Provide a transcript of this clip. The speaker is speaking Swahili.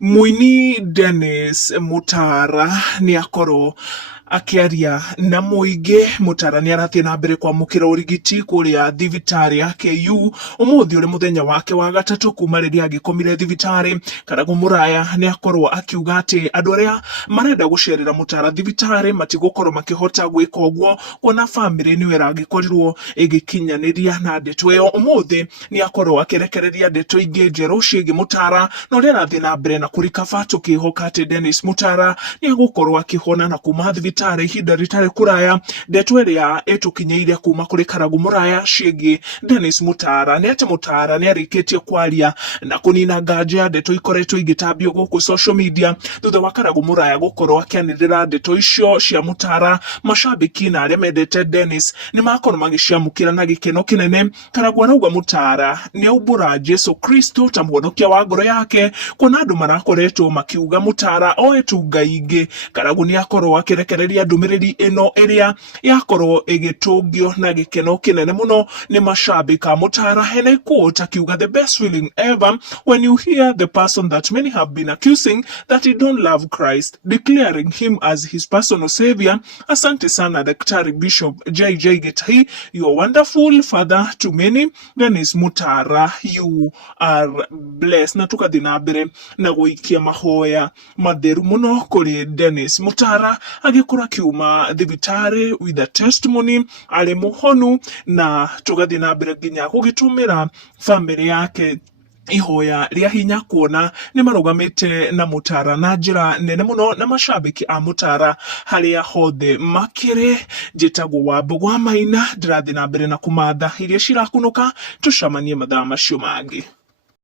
Muini Dennis Mutara ni akoro akiaria na muingi. Mutara ni arathie na mbere kwamukira urigiti kuria Thibitari ya KU umuthi uri muthenya wake wa gatatu kuma riria agikomire Thibitari. Karagu Muraya ni akorwo akiuga ati andu aria marenda gucerera Mutara Thibitari matigukorwo makihota gwika uguo kuona family ni wera agikorirwo igikinyaniria na ndeto iyo. Umuthi ni akorwo akirekereria ndeto ingi njeru ciigi Mutara no ria arathie na mbere na kurikaba tukihoka ati Dennis Mutara ni agukorwo akihona na kuma Thibitari ihinda ritari kuraya. Ndeto iria itukinyeire kuma kuri Karagu Muraya ciigi Dennis Mutara ni ati Mutara ni arikitie kwaria na kunina nganja ndeto ikoretwo igitambio guku social media thutha wa Karagu Muraya gukorwo akianirira ndeto icio cia Mutara. Mashabiki na aria mendete Dennis ni makorwo magiciamukira na gikeno kinene. Karagu arauga Mutara ni aumbura Jesu Kristo ta muhonokia wa ngoro yake, kuona andu marakoretwo makiuga Mutara oetu ngai ingi. Karagu ni akorwo akirekereria ndumiriri ino iria yakorwo igitungio na gikeno kinene muno ni mashabika Mutara. Hene quote akiuga, "The best feeling ever when you hear the person that many have been accusing that he don't love Christ declaring him as his personal savior. Asante sana Daktari Bishop JJ Gitahi, you are wonderful father to many. Dennis Mutara, you are blessed." Na tukathi na mbere na guikia mahoya matheru muno kuri Dennis Mutara agikora kiuma Thibitari with a testimony ale muhonu, na tukathi na mbere nginya gugitumira family yake ihoya ria hinya kuona ni marugamite na Mutara na njira nene muno, na mashabiki a Mutara haria hothe makire. Njitagwo wa Mbugwa Maina, ndirathi na mbere na kumatha iria cirakunuka. Tucamanie mathaa macio mangi.